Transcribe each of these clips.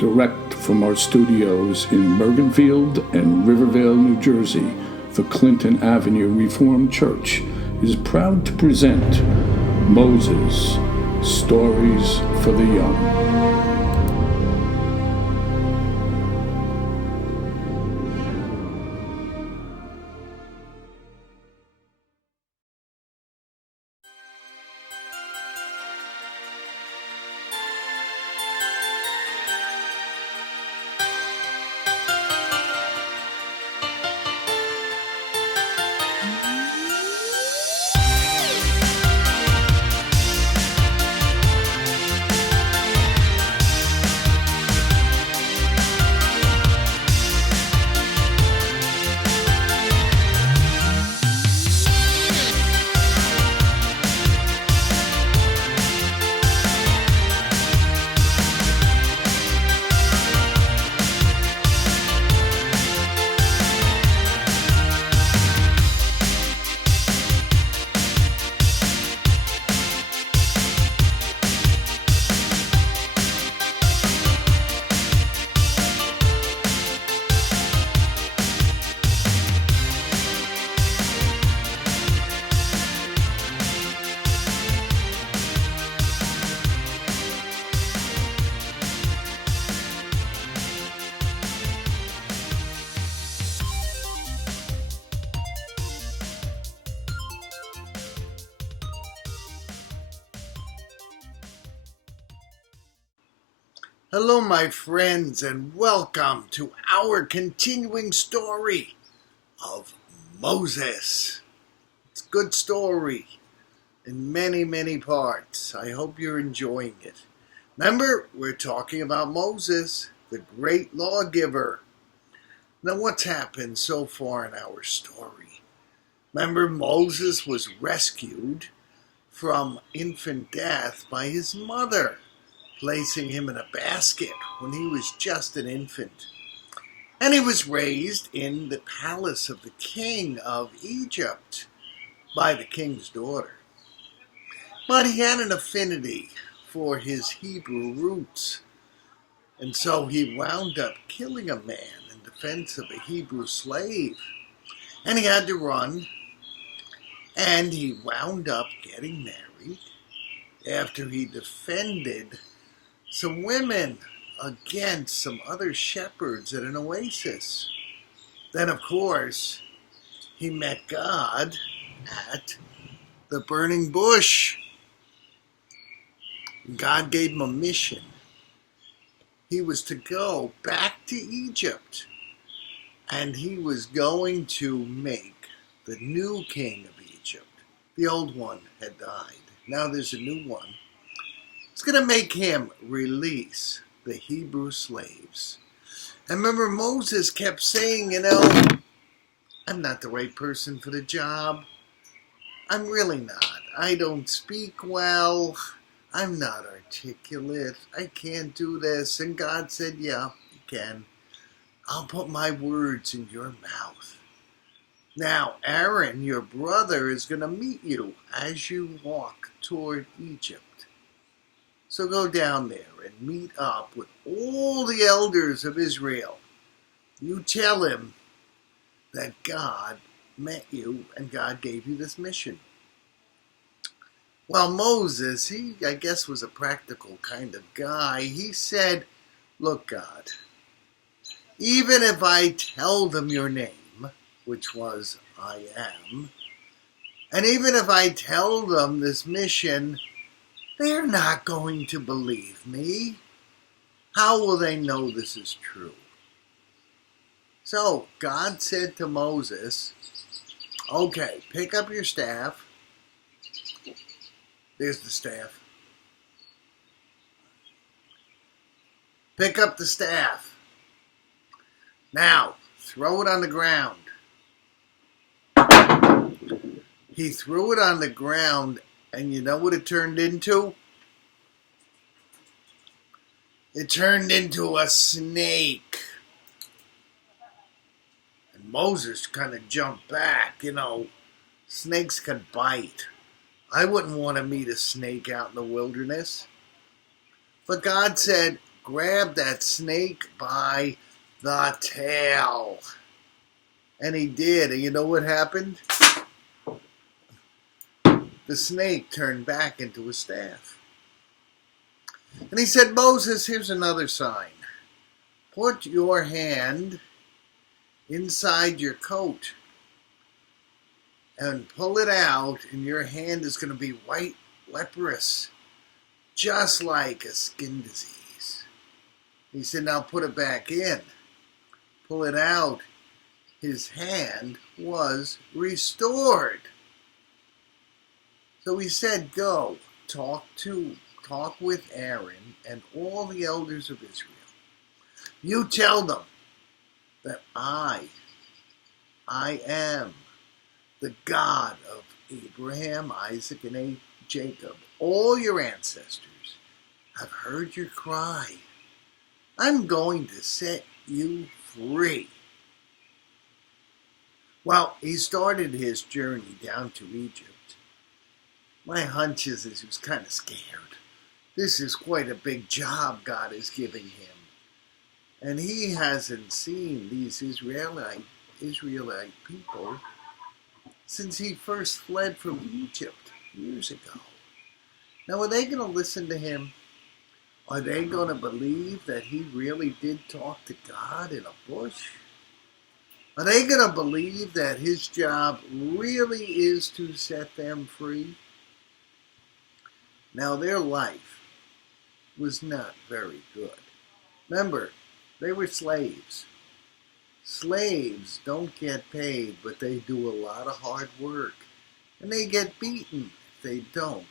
direct from our studios in Bergenfield and Rivervale, New Jersey, the Clinton Avenue Reformed Church is proud to present Moses, Stories for the Young. Hello, my friends, and welcome to our continuing story of Moses. It's a good story in many, many parts. I hope you're enjoying it. Remember, we're talking about Moses, the great lawgiver. Now, what's happened so far in our story? Remember, Moses was rescued from infant death by his mother, placing him in a basket when he was just an infant. And he was raised in the palace of the king of Egypt by the king's daughter. But he had an affinity for his Hebrew roots, and so he wound up killing a man in defense of a Hebrew slave. And he had to run, and he wound up getting married after he defended some women against some other shepherds at an oasis. Then, of course, he met God at the burning bush. God gave him a mission. He was to go back to Egypt, and he was going to make the new king of Egypt. The old one had died. Now there's a new one. It's going to make him release the Hebrew slaves. And remember, Moses kept saying, I'm not the right person for the job. I'm really not. I don't speak well. I'm not articulate. I can't do this. And God said, yeah, you can. I'll put my words in your mouth. Now, Aaron, your brother, is going to meet you as you walk toward Egypt. So go down there and meet up with all the elders of Israel. You tell him that God met you and God gave you this mission. Well, Moses, he, I guess, was a practical kind of guy. He said, look, God, even if I tell them your name, which was I am, and even if I tell them this mission, they're not going to believe me. How will they know this is true? So God said to Moses, okay, pick up your staff. There's the staff. Pick up the staff. Now, throw it on the ground. He threw it on the ground, and you know what it turned into? It turned into a snake. And Moses kind of jumped back. Snakes can bite. I wouldn't want to meet a snake out in the wilderness. But God said, grab that snake by the tail. And he did. And you know what happened? The snake turned back into a staff. And he said, Moses, here's another sign. Put your hand inside your coat and pull it out, and your hand is going to be white, leprous, just like a skin disease. He said, now put it back in. Pull it out. His hand was restored. So he said, go, talk with Aaron and all the elders of Israel. You tell them that I am the God of Abraham, Isaac, and Jacob. All your ancestors have heard your cry. I'm going to set you free. Well, he started his journey down to Egypt. My hunch is he was kind of scared. This is quite a big job God is giving him. And he hasn't seen these Israelite people since he first fled from Egypt years ago. Now, are they going to listen to him? Are they going to believe that he really did talk to God in a bush? Are they going to believe that his job really is to set them free? Now, their life was not very good. Remember, they were slaves. Slaves don't get paid, but they do a lot of hard work. And they get beaten if they don't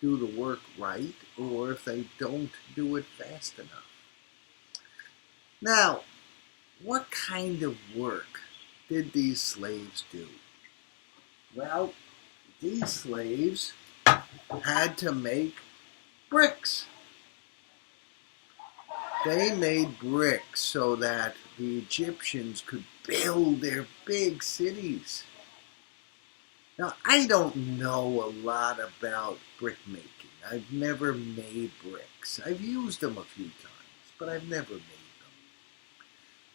do the work right or if they don't do it fast enough. Now, what kind of work did these slaves do? Well, these slaves had to make bricks. They made bricks so that the Egyptians could build their big cities. Now, I don't know a lot about brick making. I've never made bricks. I've used them a few times, but I've never made them.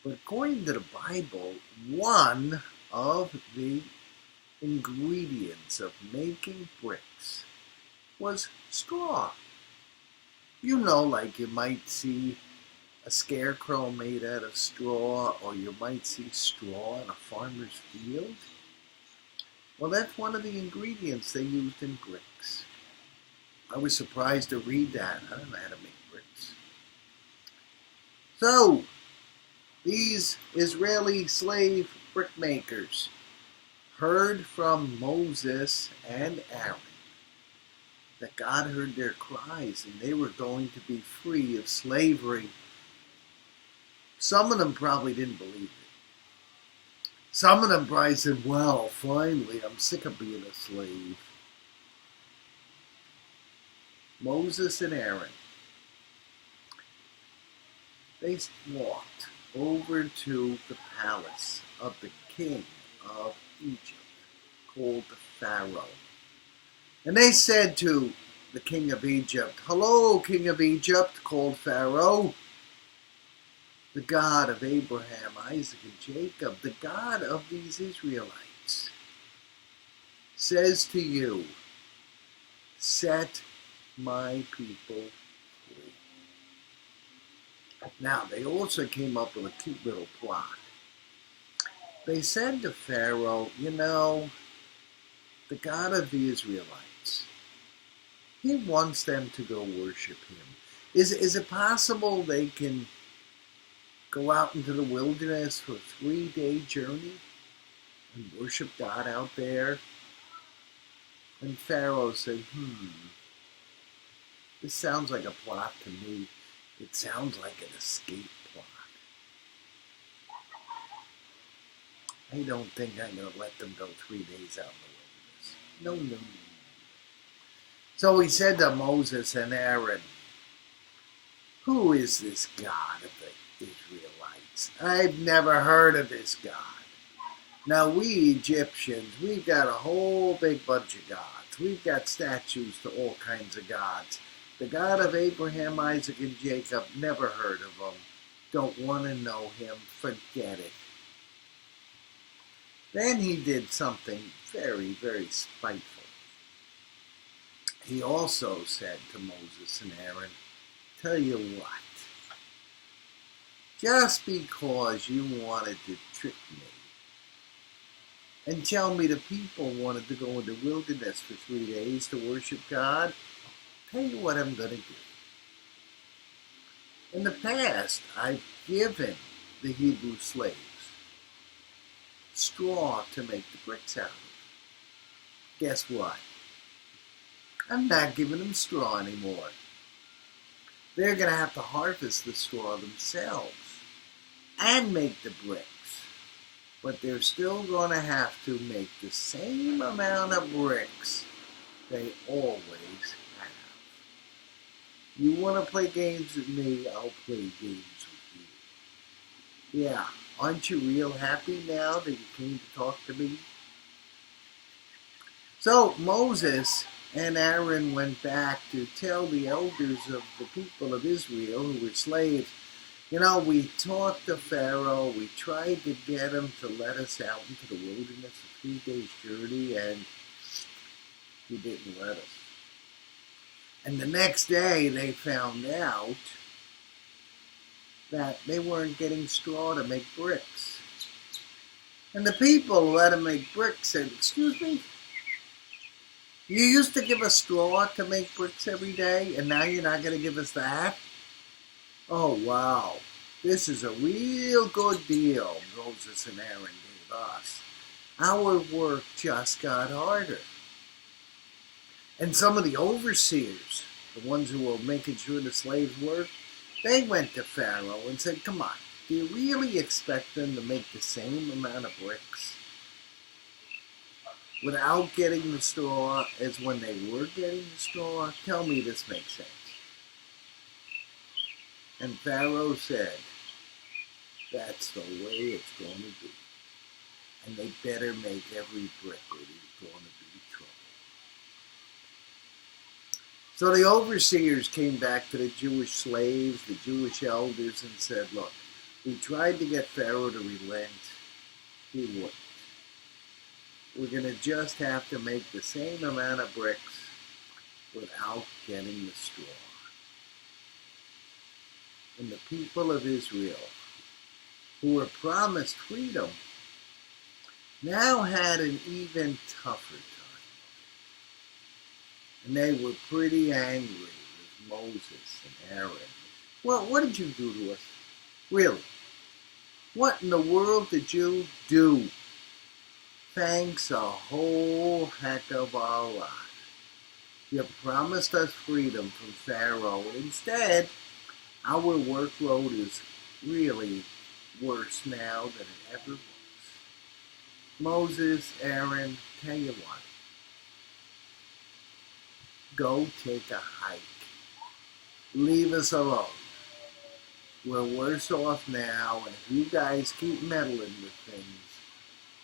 But according to the Bible, one of the ingredients of making bricks was straw. You know, like you might see a scarecrow made out of straw, or you might see straw in a farmer's field. Well, that's one of the ingredients they used in bricks. I was surprised to read that. I don't know how to make bricks. So, these Israeli slave brickmakers heard from Moses and Aaron that God heard their cries and they were going to be free of slavery. Some of them probably didn't believe it. Some of them probably said, well, finally, I'm sick of being a slave. Moses and Aaron, they walked over to the palace of the king of Egypt, called the Pharaoh. And they said to the king of Egypt, hello, king of Egypt, called Pharaoh. The God of Abraham, Isaac, and Jacob, the God of these Israelites, says to you, set my people free. Now, they also came up with a cute little plot. They said to Pharaoh, you know, the God of the Israelites, he wants them to go worship him. Is it possible they can go out into the wilderness for a 3-day journey and worship God out there? And Pharaoh said, this sounds like a plot to me. It sounds like an escape plot. I don't think I'm going to let them go 3 days out in the wilderness. No. So he said to Moses and Aaron, who is this God of the Israelites? I've never heard of this God. Now we Egyptians, we've got a whole big bunch of gods. We've got statues to all kinds of gods. The God of Abraham, Isaac, and Jacob, never heard of him. Don't want to know him. Forget it. Then he did something very, very spiteful. He also said to Moses and Aaron, tell you what, just because you wanted to trick me and tell me the people wanted to go in the wilderness for 3 days to worship God, tell you what I'm going to do. In the past, I've given the Hebrew slaves straw to make the bricks out of. Guess what? I'm not giving them straw anymore. They're going to have to harvest the straw themselves and make the bricks. But they're still going to have to make the same amount of bricks they always have. You want to play games with me, I'll play games with you. Yeah, aren't you real happy now that you came to talk to me? So Moses and Aaron went back to tell the elders of the people of Israel who were slaves, you know, we talked to Pharaoh, we tried to get him to let us out into the wilderness a 3 days journey, and he didn't let us. And the next day they found out that they weren't getting straw to make bricks. And the people who let them make bricks said, excuse me, you used to give us straw to make bricks every day, and now you're not going to give us that? Oh, wow. This is a real good deal Moses and Aaron gave us. Our work just got harder. And some of the overseers, the ones who were making sure the slaves worked, they went to Pharaoh and said, come on, do you really expect them to make the same amount of bricks without getting the straw as when they were getting the straw? Tell me this makes sense. And Pharaoh said, that's the way it's going to be. And they better make every brick or there's going to be trouble. So the overseers came back to the Jewish slaves, the Jewish elders, and said, look, we tried to get Pharaoh to relent. He wouldn't. We're going to just have to make the same amount of bricks without getting the straw. And the people of Israel, who were promised freedom, now had an even tougher time. And they were pretty angry with Moses and Aaron. Well, what did you do to us? Really? What in the world did you do? Thanks a whole heck of a lot. You promised us freedom from Pharaoh. Instead, our workload is really worse now than it ever was. Moses, Aaron, tell you what. Go take a hike. Leave us alone. We're worse off now, and if you guys keep meddling with things,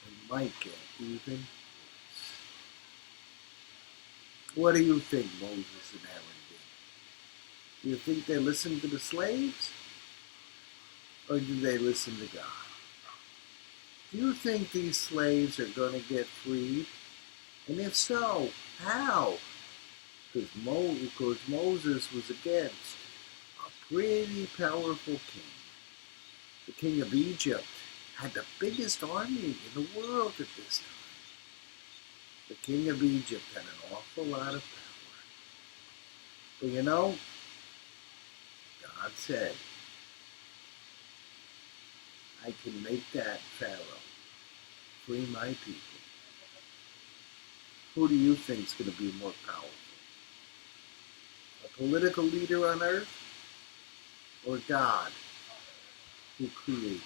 it might get even worse. What do you think Moses and Aaron did? Do you think they listened to the slaves? Or do they listen to God? Do you think these slaves are going to get freed? And if so, how? Because Moses was against a pretty powerful king. The king of Egypt had the biggest army in the world at this time. The king of Egypt had an awful lot of power. But you know, God said, I can make that Pharaoh free my people. Who do you think is going to be more powerful? A political leader on earth? Or God, who created you?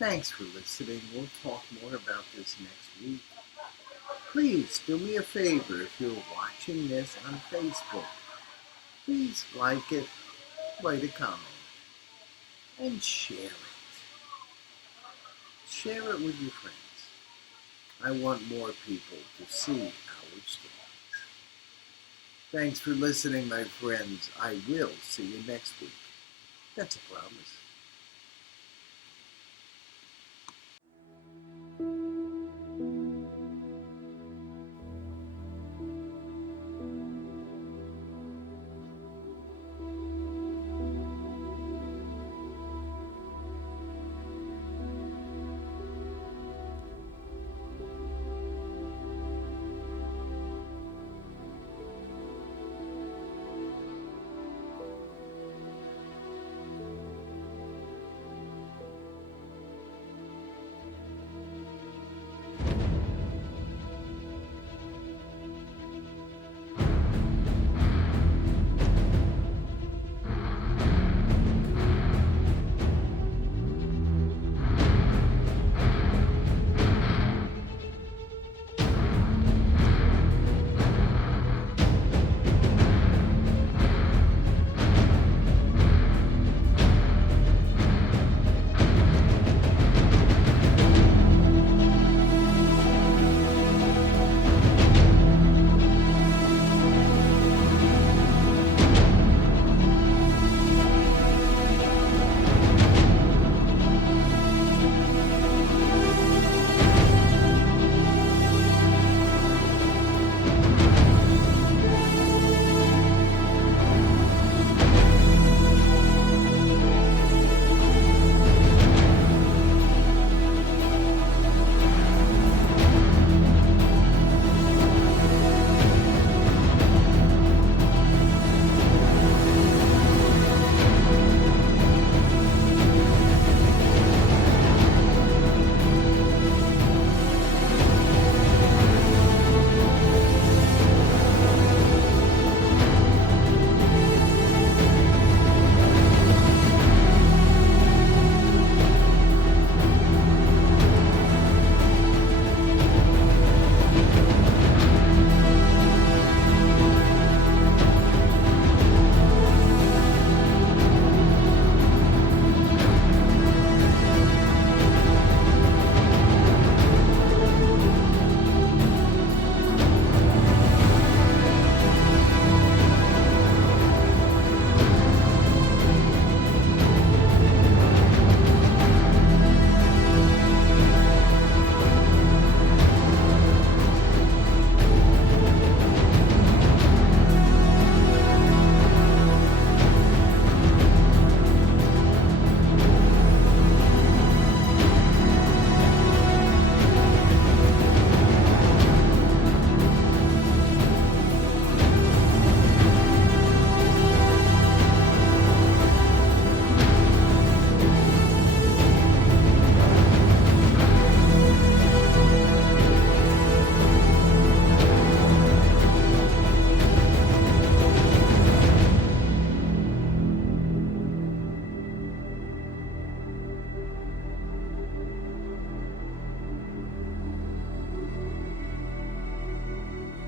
Thanks for listening. We'll talk more about this next week. Please do me a favor if you're watching this on Facebook. Please like it, write a comment, and share it. Share it with your friends. I want more people to see our stories. Thanks for listening, my friends. I will see you next week. That's a promise.